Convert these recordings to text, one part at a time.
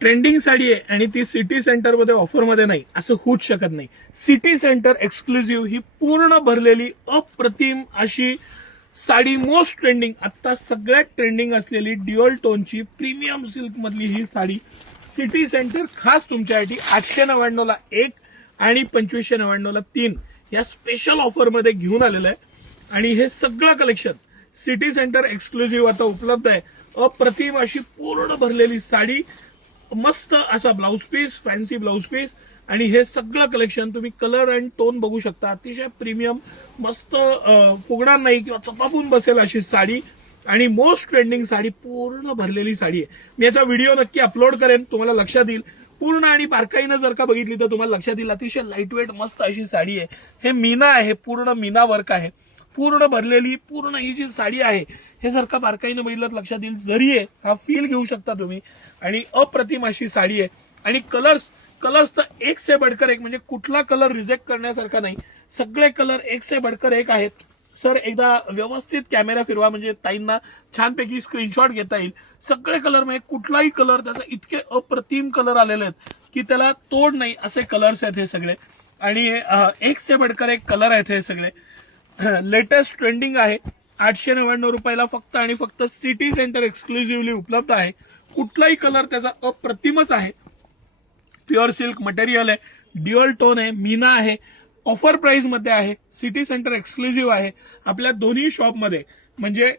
Trending sari आहे आणि ती सिटी सेंटर मध्ये ऑफर मध्ये नाही असं होऊच शकत नाही. सिटी सेंटर एक्सक्लुझिव्ह ही पूर्ण भरलेली अप्रतिम अशी साडी, मोस्ट ट्रेंडिंग, आता सगळ्यात ट्रेंडिंग असलेली ड्युअल टोनची प्रीमियम सिल्क मधली ही साडी सिटी सेंटर खास तुमच्यासाठी 899 ला 1 आणि 2599 ला 3 या स्पेशल ऑफर मध्ये घेऊन आलेलं आहे. आणि हे सगळं कलेक्शन सिटी सेंटर एक्सक्लुझिव्ह आता उपलब्ध आहे. अप्रतिम अशी पूर्ण भरलेली साडी, मस्त असा blouse piece, fancy blouse piece, आणि हे सगळं कलेक्शन तुम्ही कलर अँड टोन बघू शकता. अतिशय प्रीमियम, मस्त, फुगणार नाही किंवा चपापून बसेल अशी साडी आणि मोस्ट ट्रेंडिंग साडी, पूर्ण भरलेली साडी आहे. मी याचा व्हिडिओ नक्की अपलोड करेन, तुम्हाला लक्षात येईल. पूर्ण आणि बारकाईनं जर का बघितली तर तुम्हाला लक्षात येईल. अतिशय लाईटवेट मस्त अशी साडी आहे. हे मीना आहे, पूर्ण मीना वर्क आहे, पूर्ण भरलेली पूर्ण ही जी साडी आहे हे जर का बारकाईनं बघितलं लक्षात येईल. जरी आहे हा फील घेऊ शकता तुम्ही. आणि अप्रतिम अशी साडी आहे. आणि कलर्स तर एक से बढ़कर एक, म्हणजे कुठला कलर रिजेक्ट करण्यासारखा नाही. सगळे कलर एक से बढ़कर एक आहेत. सर एकदा व्यवस्थित कॅमेरा फिरवा म्हणजे ताईंना छानपैकी स्क्रीनशॉट घेता येईल. सगळे कलर म्हणजे कुठलाही कलर त्याचा इतके अप्रतिम कलर आलेले आहेत की त्याला तोड नाही असे कलर्स आहेत हे सगळे. आणि एक से बढ़कर एक कलर आहेत हे सगळे. लेटेस्ट ट्रेंडिंग आहे. 899 रुपयाला फक्त आणि फक्त सिटी सेंटर एक्सक्लुझिव्हली उपलब्ध आहे. कुठलाही कलर त्याचा अप्रतिमच आहे. प्युअर सिल्क मटेरियल आहे, ड्युअल टोन आहे, मीना आहे, ऑफर प्राइस मध्ये आहे, सिटी सेंटर एक्सक्लुझिव्ह आहे. आपल्या दोन्ही शॉपमध्ये म्हणजे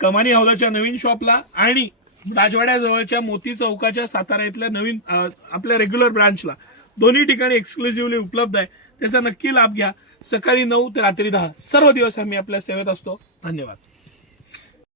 कमानी हौदाच्या नवीन शॉपला आणि राजवाड्याजवळच्या मोती चौकाच्या सातारा इथल्या नवीन आपल्या रेग्युलर ब्रांचला, दोन्ही ठिकाणी एक्सक्लुझिव्हली उपलब्ध आहे. त्याचा नक्की लाभ घ्या. सकाळी 9 ते रात्री 10 सर्व दिवस आम्ही आपल्या सेवेत असतो. धन्यवाद.